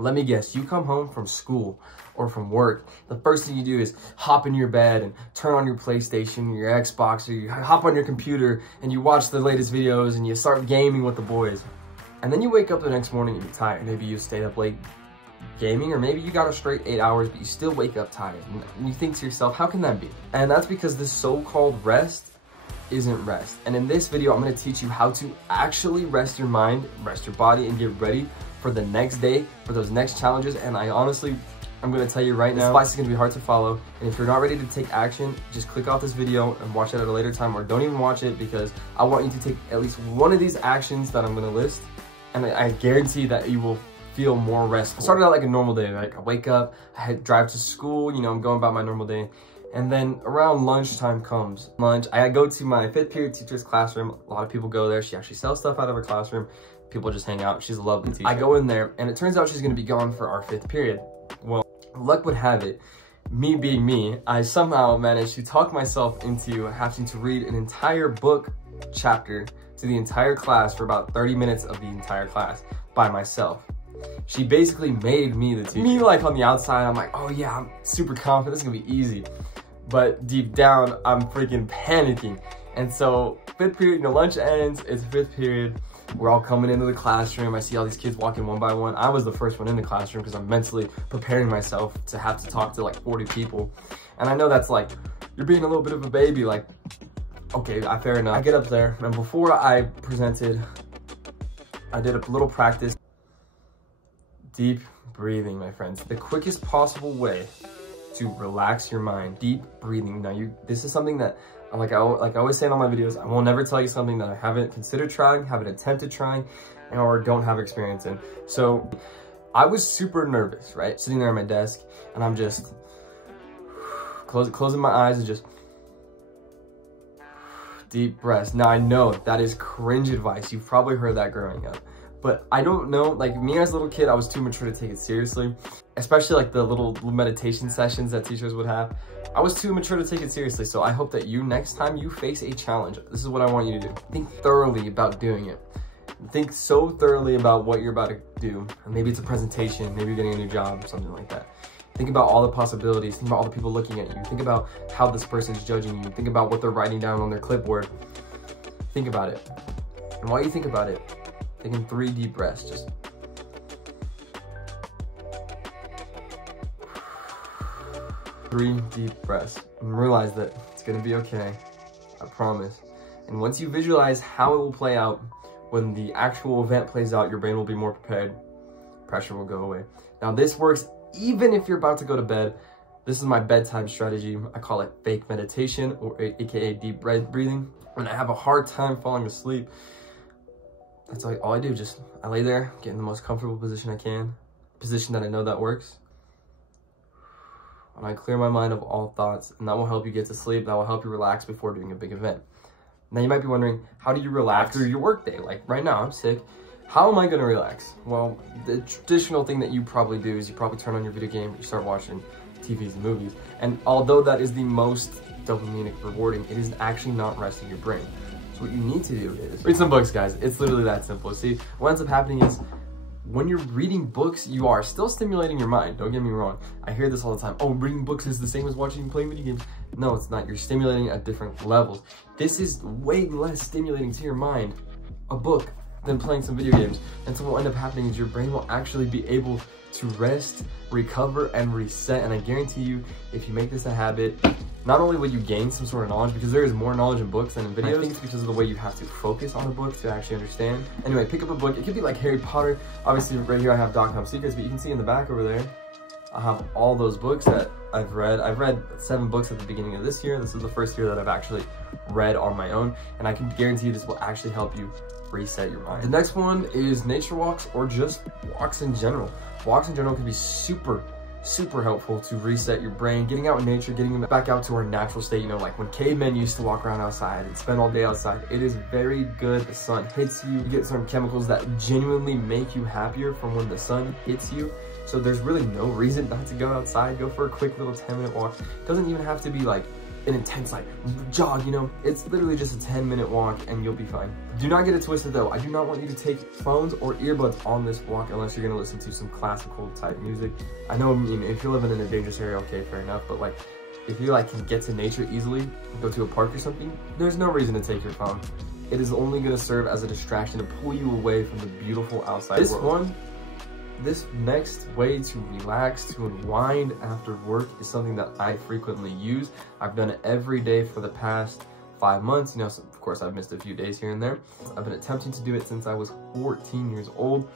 Let me guess, you come home from school or from work, the first thing you do is hop in your bed and turn on your PlayStation, your Xbox, or you hop on your computer and you watch the latest videos and you start gaming with the boys. And then you wake up the next morning and you're tired. Maybe you stayed up late gaming, or maybe you got a straight 8 hours, but you still wake up tired. And you think to yourself, how can that be? And that's because this so-called rest isn't rest. And in this video, I'm gonna teach you how to actually rest your mind, rest your body, and get ready for the next day, for those next challenges. And I'm gonna tell you right now, this advice is gonna be hard to follow. And if you're not ready to take action, just click off this video and watch it at a later time, or don't even watch it, because I want you to take at least one of these actions that I'm gonna list. And I guarantee that you will feel more restful. I started out like a normal day. Like I wake up, I drive to school, you know, I'm going about my normal day. And then around lunchtime comes. I go to my 5th period teacher's classroom. A lot of people go there. She actually sells stuff out of her classroom. People just hang out. She's a lovely teacher. I go in there and it turns out she's gonna be gone for our 5th period. Well, luck would have it, me being me, I somehow managed to talk myself into having to read an entire book chapter to the entire class for about 30 minutes of the entire class by myself. She basically made me the teacher. Me, like, on the outside, I'm like, oh yeah, I'm super confident, this is gonna be easy. But deep down, I'm freaking panicking. And so 5th period, you know, lunch ends, it's 5th period. We're all coming into the classroom. I see all these kids walking one by one. I was the first one in the classroom because I'm mentally preparing myself to have to talk to like 40 people. And I know that's like, you're being a little bit of a baby, like, okay, fair enough. I get up there, and before I presented, I did a little practice. Deep breathing, my friends. The quickest possible way to relax your mind. Deep breathing. Now, this is something that, like I always say in all my videos, I will never tell you something that I haven't considered trying, haven't attempted trying, or don't have experience in. So I was super nervous, right? Sitting there at my desk, and I'm just closing my eyes and just deep breaths. Now I know that is cringe advice. You've probably heard that growing up. But I don't know, like me as a little kid, I was too mature to take it seriously. Especially like the little meditation sessions that teachers would have. I was too mature to take it seriously. So I hope that next time you face a challenge, this is what I want you to do. Think thoroughly about doing it. Think so thoroughly about what you're about to do. Maybe it's a presentation, maybe you're getting a new job, something like that. Think about all the possibilities. Think about all the people looking at you. Think about how this person's judging you. Think about what they're writing down on their clipboard. Think about it. And while you think about it, take in 3 deep breaths. Just 3 deep breaths. And realize that it's gonna be okay. I promise. And once you visualize how it will play out, when the actual event plays out, your brain will be more prepared. Pressure will go away. Now this works even if you're about to go to bed. This is my bedtime strategy. I call it fake meditation, or AKA deep breathing. When I have a hard time falling asleep, that's all I do. I lay there, get in the most comfortable position I can, position that I know that works. And I clear my mind of all thoughts, and that will help you get to sleep. That will help you relax before doing a big event. Now you might be wondering, how do you relax after your work day? Like right now, I'm sick. How am I gonna relax? Well, the traditional thing that you probably do is you probably turn on your video game, you start watching TVs and movies. And although that is the most dopaminic rewarding, it is actually not resting your brain. So what you need to do is read some books, guys. It's literally that simple. See, what ends up happening is when you're reading books, you are still stimulating your mind. Don't get me wrong. I hear this all the time. Oh, reading books is the same as playing video games. No, it's not. You're stimulating at different levels. This is way less stimulating to your mind, a book, than playing some video games. And so what will end up happening is your brain will actually be able to rest, recover, and reset. And I guarantee you, if you make this a habit, not only will you gain some sort of knowledge, because there is more knowledge in books than in videos. I think it's because of the way you have to focus on the book to actually understand. Anyway, pick up a book. It could be like Harry Potter. Obviously, right here I have Dot-Com Secrets, but you can see in the back over there, I have all those books that I've read. I've read 7 books at the beginning of this year. This is the first year that I've actually read on my own, and I can guarantee you this will actually help you reset your mind. The next one is nature walks, or just walks in general. Walks in general can be super helpful to reset your brain, getting out in nature, getting back out to our natural state. You know, like when cavemen used to walk around outside and spend all day outside. It is very good. The sun hits you. You get some chemicals that genuinely make you happier from when the sun hits you. So there's really no reason not to go outside. Go for a quick little 10-minute walk. It doesn't even have to be like an intense like jog, you know. It's literally just a 10-minute walk and you'll be fine. Do not get it twisted though. I do not want you to take phones or earbuds on this walk unless you're gonna listen to some classical type music. I know, I mean, if you're living in a dangerous area, okay, fair enough, but like, if you like can get to nature easily, go to a park or something, there's no reason to take your phone. It is only gonna serve as a distraction to pull you away from the beautiful outside world. This next way to relax, to unwind after work is something that I frequently use. I've done it every day for the past 5 months. You know, so of course I've missed a few days here and there. I've been attempting to do it since I was 14 years old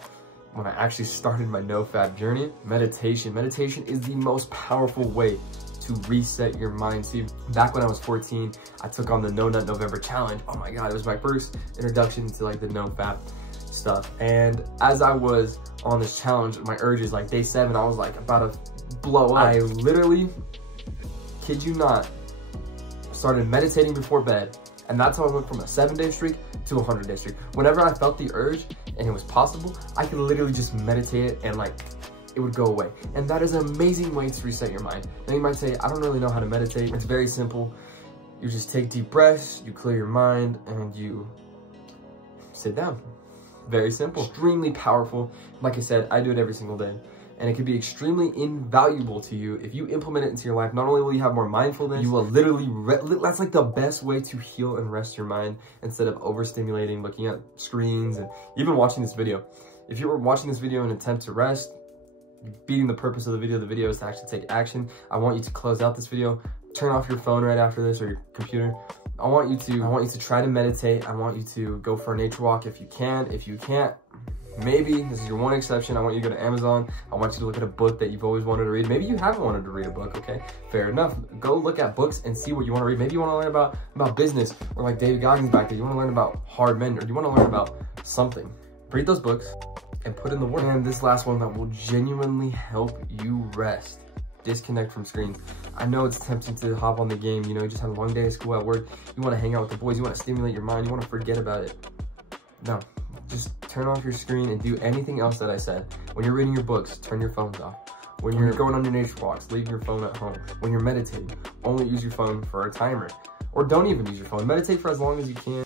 when I actually started my no-fap journey. Meditation. Meditation is the most powerful way to reset your mind. See, back when I was 14, I took on the No Nut November challenge. Oh my God, it was my first introduction to like the no-fap stuff. And as I was on this challenge, my urges, like day 7, I was like about to blow up. I literally, kid you not, started meditating before bed. And that's how I went from a 7-day streak to a 100-day streak. Whenever I felt the urge and it was possible, I could literally just meditate and like, it would go away. And that is an amazing way to reset your mind. Now you might say, I don't really know how to meditate. It's very simple. You just take deep breaths, you clear your mind, and you sit down. Very simple, extremely powerful. Like I said, I do it every single day. And it can be extremely invaluable to you if you implement it into your life. Not only will you have more mindfulness, you will literally, that's like the best way to heal and rest your mind instead of overstimulating, looking at screens, and even watching this video. If you were watching this video in an attempt to rest, beating the purpose of the video is to actually take action. I want you to close out this video, turn off your phone right after this or your computer. I want you to try to meditate. I want you to go for a nature walk if you can. If you can't, maybe, this is your one exception, I want you to go to Amazon. I want you to look at a book that you've always wanted to read. Maybe you haven't wanted to read a book, okay? Fair enough. Go look at books and see what you want to read. Maybe you want to learn about business, or like David Goggins back there. You want to learn about hard men, or you want to learn about something. Read those books and put in the work. And this last one that will genuinely help you rest. Disconnect from screens. I know it's tempting to hop on the game, you know, you just had a long day of school at work, you want to hang out with the boys, you want to stimulate your mind, you want to forget about it. No, just turn off your screen and do anything else that I said. When you're reading your books, turn your phones off. When you're going on your nature walks, leave your phone at home. When you're meditating, only use your phone for a timer. Or don't even use your phone. Meditate for as long as you can.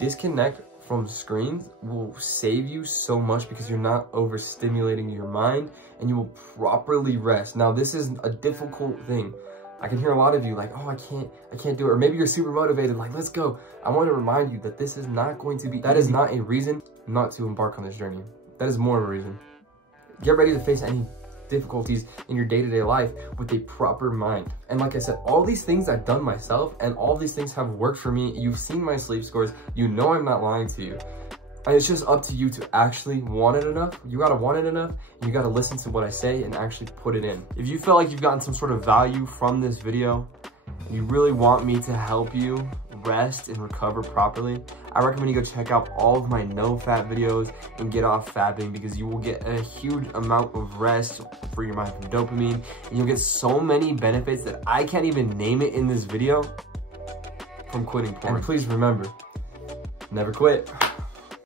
Disconnect from screens will save you so much because you're not overstimulating your mind and you will properly rest. Now, this is a difficult thing. I can hear a lot of you like, oh, I can't do it. Or maybe you're super motivated, like, let's go. I want to remind you that this is not going to be, that is not a reason not to embark on this journey. That is more of a reason. Get ready to face any difficulties in your day-to-day life with a proper mind. And like I said, all these things I've done myself and all these things have worked for me. You've seen my sleep scores. You know I'm not lying to you. And it's just up to you to actually want it enough. You gotta want it enough, and you gotta listen to what I say and actually put it in. If you feel like you've gotten some sort of value from this video, and you really want me to help you rest and recover properly, I recommend you go check out all of my no-fap videos and get off fapping, because you will get a huge amount of rest for your mind from dopamine, and you'll get so many benefits that I can't even name it in this video from quitting porn. And please remember, never quit.